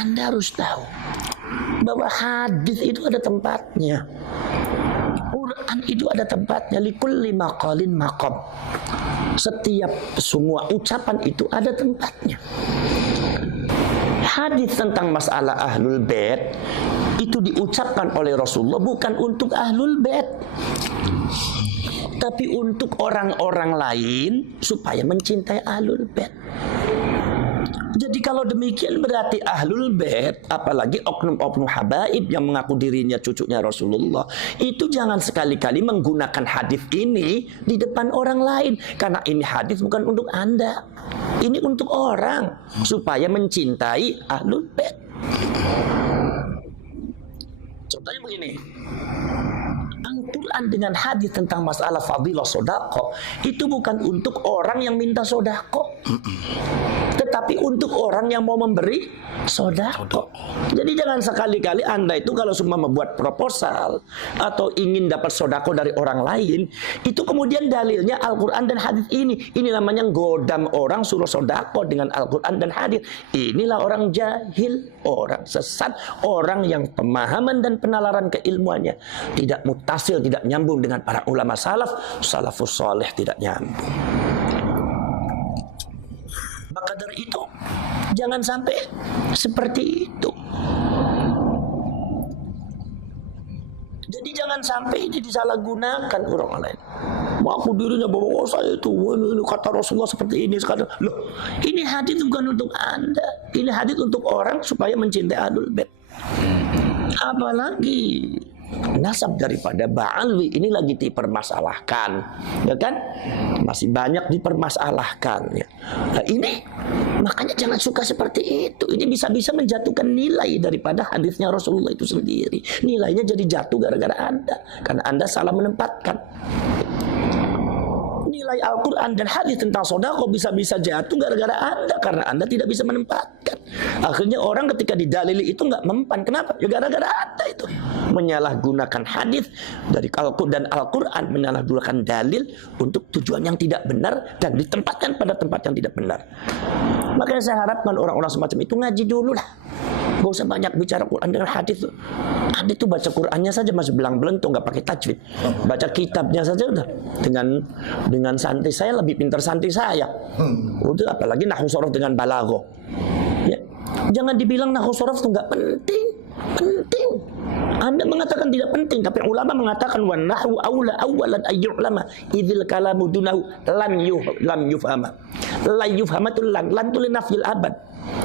Anda harus tahu bahwa hadis itu ada tempatnya. Quran itu ada tempatnya. Likulli maqalin maqam. Setiap semua ucapan itu ada tempatnya. Hadis tentang masalah ahlul bait itu diucapkan oleh Rasulullah bukan untuk ahlul bait, tapi untuk orang-orang lain supaya mencintai ahlul bait. Jadi kalau demikian berarti ahlul bait, apalagi oknum-oknum habaib yang mengaku dirinya cucunya Rasulullah, itu jangan sekali-kali menggunakan hadis ini di depan orang lain, karena ini hadis bukan untuk Anda. Ini untuk orang supaya mencintai ahlul bait. Contohnya begini. Al-Quran dengan hadis tentang masalah fadilah sodaqah itu bukan untuk orang yang minta sodaqah, tetapi untuk orang yang mau memberi sodaqah. Jadi jangan sekali-kali Anda itu kalau semua membuat proposal atau ingin dapat sodaqah dari orang lain, itu kemudian dalilnya Al-Quran dan hadis ini. Ini namanya godam orang suruh sodaqah dengan Al-Quran dan hadis. Inilah orang jahil, orang sesat, orang yang pemahaman dan penalaran keilmuannya tidak mutasil, tidak nyambung dengan para ulama salafus saleh, tidak nyambung. Maka dari itu jangan sampai seperti itu. Jadi jangan sampai ini disalahgunakan orang lain. Mengaku dirinya bahwa saya itu ini kata Rasulullah seperti ini sekarang. Loh, ini hadis bukan untuk Anda. Ini hadis untuk orang supaya mencintai ahlul bait. Apalagi nasab daripada Ba'alwi ini lagi dipermasalahkan, ya kan? Masih banyak dipermasalahkan, ya. Nah ini makanya jangan suka seperti itu. Ini bisa-bisa menjatuhkan nilai daripada hadisnya Rasulullah itu sendiri. Nilainya jadi jatuh gara-gara Anda, karena Anda salah menempatkan. Nilai Al-Quran dan hadis tentang sedekah bisa-bisa jatuh gara-gara Anda, karena Anda tidak bisa menempatkan. Akhirnya orang ketika didalili itu nggak mempan. Kenapa? Ya gara-gara Anda itu menyalahgunakan hadis dari Al-Quran dan Al-Quran, menyalahgunakan dalil untuk tujuan yang tidak benar dan ditempatkan pada tempat yang tidak benar. Makanya saya harapkan orang-orang semacam itu ngaji dulu lah. Gak usah banyak bicara Quran dengan hadis tuh. Hadis tuh baca Qurannya saja masih belang-belang tuh, nggak pakai tajwid. Baca kitabnya saja udah dengan santri saya lebih pintar santri saya. Udah apalagi nahwu sorof dengan balaghah. Ya. Jangan dibilang nahwu sorof itu nggak penting. Penting. Anda mengatakan tidak penting, tapi ulama mengatakan wan nahwu aula awalan ayyu'lama idzil kalamu dunahu lam yufhama. La yufhamatul lan tu linafil abad.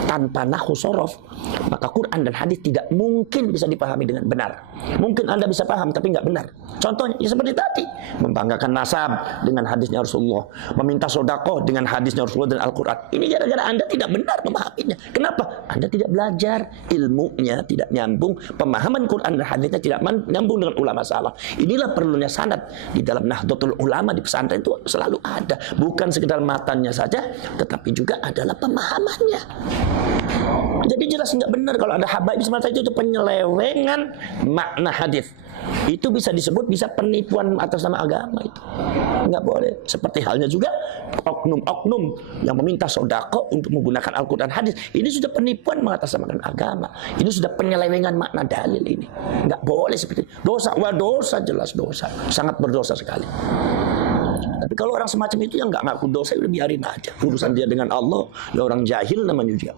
Tanpa nahwu sorof, maka Quran dan hadis tidak mungkin bisa dipahami dengan benar. Mungkin Anda bisa paham tapi nggak benar. Contohnya ya seperti tadi, membanggakan nasab dengan hadisnya Rasulullah, meminta sedekah dengan hadisnya Rasulullah dan Al-Quran. Ini gara-gara Anda tidak benar memahaminya. Kenapa? Anda tidak belajar, ilmunya tidak nyambung, pemahaman Quran dan hadisnya tidak nyambung dengan ulama salaf. Inilah perlunya sanad di dalam Nahdlatul Ulama di pesantren itu selalu ada, bukan sekedar matanya saja, tetapi juga adalah pemahamannya. Jadi jelas nggak benar kalau ada habaib semata itu penyelewengan makna hadis. Itu bisa disebut bisa penipuan atas nama agama itu. Nggak boleh. Seperti halnya juga oknum-oknum yang meminta sedekah untuk menggunakan Al-Quran hadis. Ini sudah penipuan mengatasnamakan agama. Ini sudah penyelewengan makna dalil ini. Nggak boleh seperti itu. Dosa, wah dosa, jelas dosa. Sangat berdosa sekali. Tapi kalau orang semacam itu yang nggak ngaku dosa, udah biarin aja. Urusan dia dengan Allah, ya orang jahil namanya juga.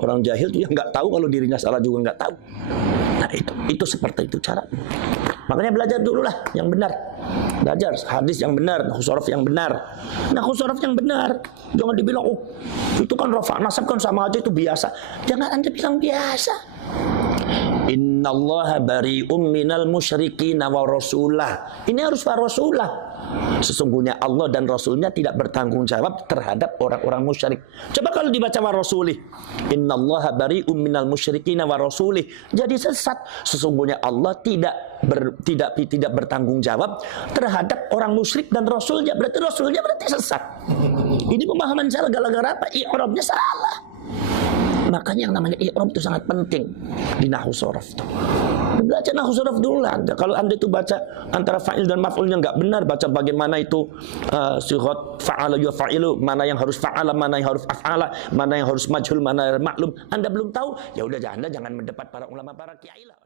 Orang jahil tuh yang nggak tahu kalau dirinya salah juga nggak tahu. Nah itu seperti itu cara. Makanya belajar dulu lah yang benar. Belajar hadis yang benar, nahwu sorof yang benar. Nahwu sorof yang benar. Jangan dibilang, oh itu kan rafa' nasab kan sama aja itu biasa. Jangan Anda bilang biasa. Innallaha bari'um minal musyrikin wa rasulah. Ini harus wa rasulah. Sesungguhnya Allah dan Rasulnya tidak bertanggung jawab terhadap orang-orang musyrik. Coba kalau dibaca wa rasulih, innallaha bari'um minal musyrikin wa rasulih. Jadi sesat. Sesungguhnya Allah tidak bertanggung jawab terhadap orang musyrik dan Rasulnya. Berarti sesat. Ini pemahaman salah gara-gara apa? I'rabnya salah. Makanya yang namanya i'rab itu sangat penting di nahwu shorof tuh. Belajar nahwu shorof dulu lah. Kalau Anda itu baca antara fa'il dan maf'ulnya nggak benar, baca bagaimana itu sighat fa'ala yufa'ilu, mana yang harus fa'ala, mana yang harus af'ala, mana yang harus majhul, mana yang maklum, Anda belum tahu, ya udah Anda jangan mendebat para ulama, para kiai lah.